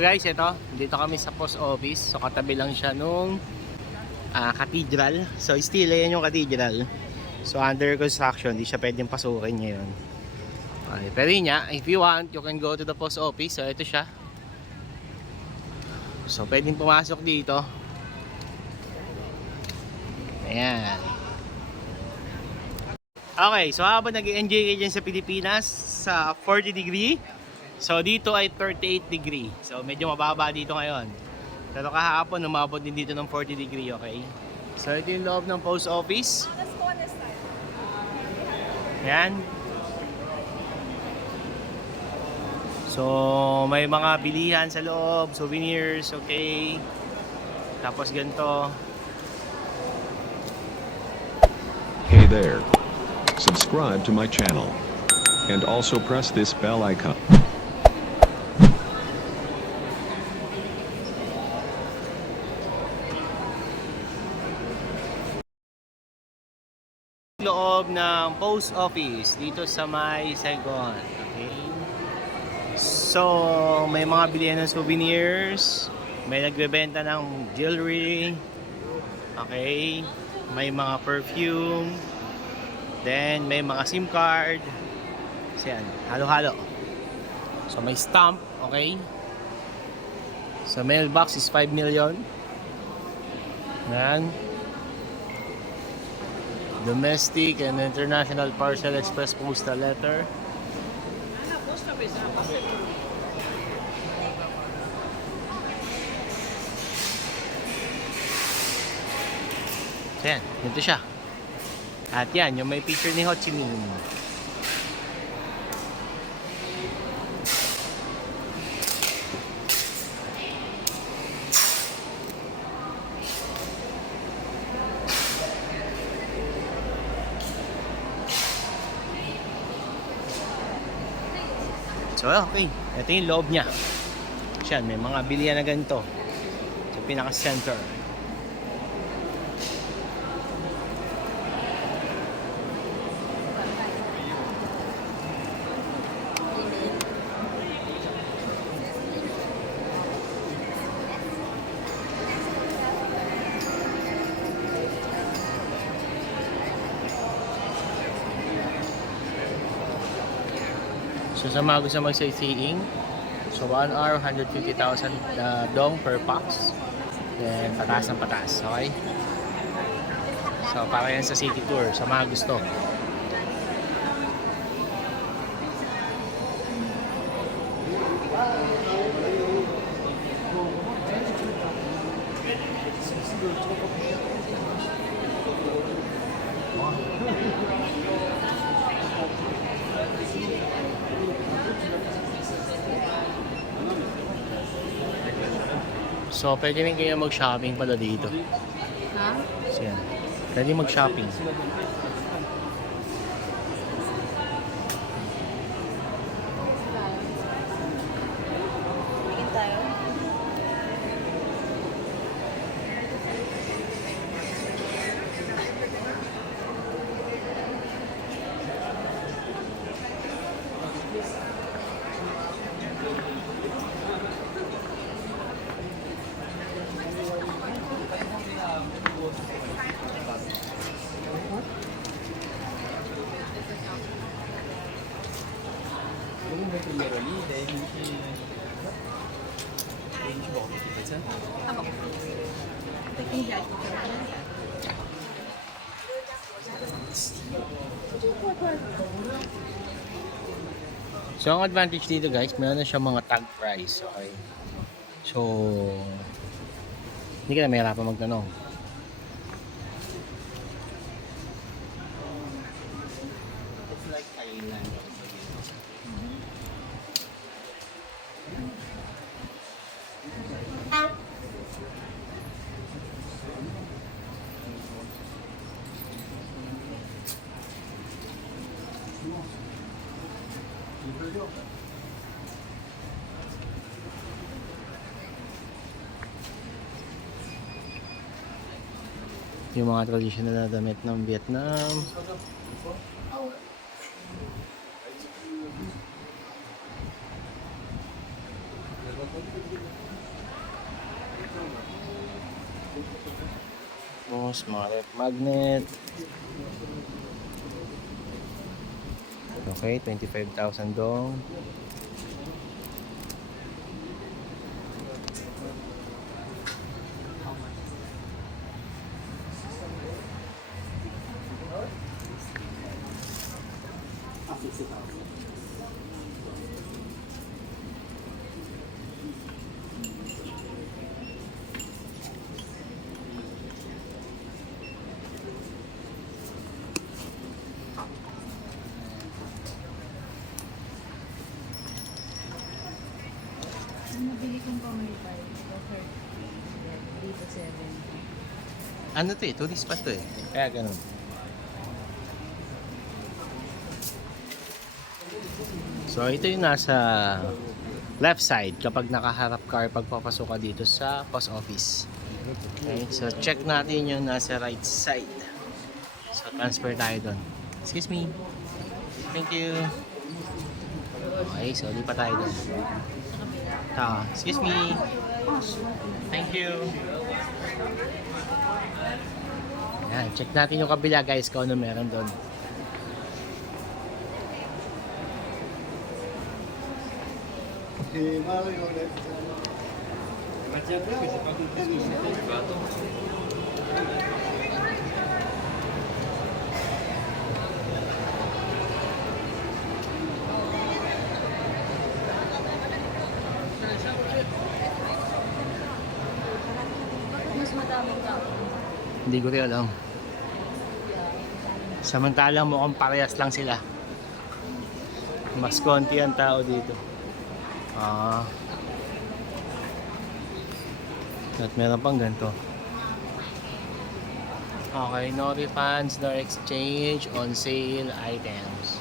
So guys, ito, dito kami sa post office. So katabi lang siya nung cathedral. So still, ayan yung cathedral. So under construction, di siya pwedeng pasukin ngayon. Okay, pero yun nga, if you want, you can go to the post office. So ito siya. So pwedeng pumasok dito. Ayan. Okay, so habang nag-enjoy kayo dyan sa Pilipinas sa 40 degree, so dito ay 38 degree. So medyo mababa dito ngayon. Pero kahapon umabot din dito ng 40 degree, okay? So ito yung loob ng post office. Ayan. So may mga bilihan sa loob, souvenirs, okay? Tapos ganito. Hey there. Subscribe to my channel. And also press this bell icon. Loob ng post office dito sa may Saigon. Okay? So, may mga bilihan ng souvenirs, may nagbebenta ng jewelry, okay? May mga perfume, then may mga SIM card. So yan, halo-halo. So may stamp, okay? So mailbox is 5 million. Yan. Domestic and international parcel express postal letter. So yan, dito siya. At yan, yung may picture ni Ho Chi Minh. So okay, ito yung loob niya. Yan, may mga bilihan na ganito sa pinaka-center. So sa mga gusto mag-sightseeing, so 1 hour, 150,000 dong per pax. Then pataas ng pataas, okay? So para yan sa city tour, sa mga gusto. So, pwede rin kayo mag-shopping pala dito. Ha? So, yan. Pwede mag-shopping. Tingin tayo. So, ang advantage dito guys, meron na siya mga tag price, okay? So, hindi ka na mahirapan magtanong. It's like Thailand. Yung mga traditional na damit ng Vietnam. Tapos mga ref magnet. Okay, 25,000 dong. Nabili kong pamilipay. Offer dito 7. Ano to eh? Tourist pa to eh. Kaya ganun. So ito yung nasa left side kapag nakaharap ka or pagpapasok ka dito sa post office. Okay, so check natin yung nasa right side. So transfer tayo doon. Excuse me. Thank you. Okay, so di pa tayo doon. Excuse me. Thank you. Yan, check natin yung kabila guys kung ano meron doon. Mas madaming tao. Hindi ko rin alam. Samantalang mukhang parehas lang sila. Mas konti ang tao dito. At meron pang ganito. Okay, no refunds, no exchange on sale items.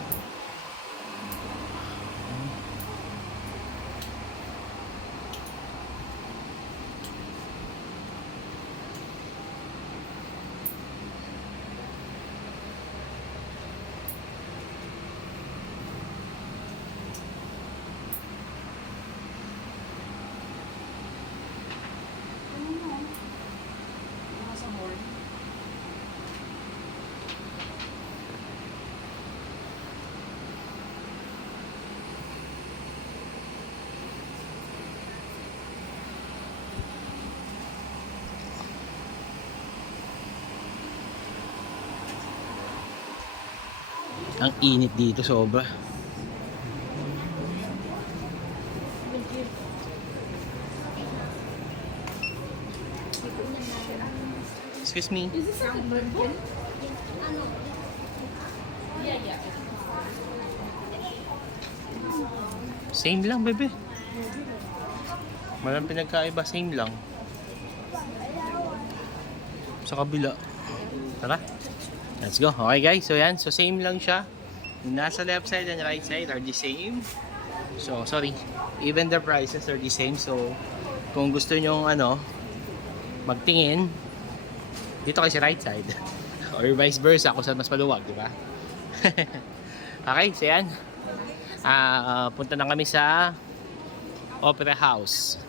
Nasa mall. Ang init dito sobra. Excuse me. Is this a burger? Yeah. Same lang, bebe. Walang pinagkaiba, same lang. Sa kabila. Tara. Let's go. Okay guys, so yan. So same lang siya. Yung nasa left side and right side are the same. So, sorry. Even the prices are the same. So, kung gusto nyo magtingin, dito kayo sa right side. Or vice versa, kung saan mas maluwag, di ba? Okay, so yan. Punta na kami sa Opera House.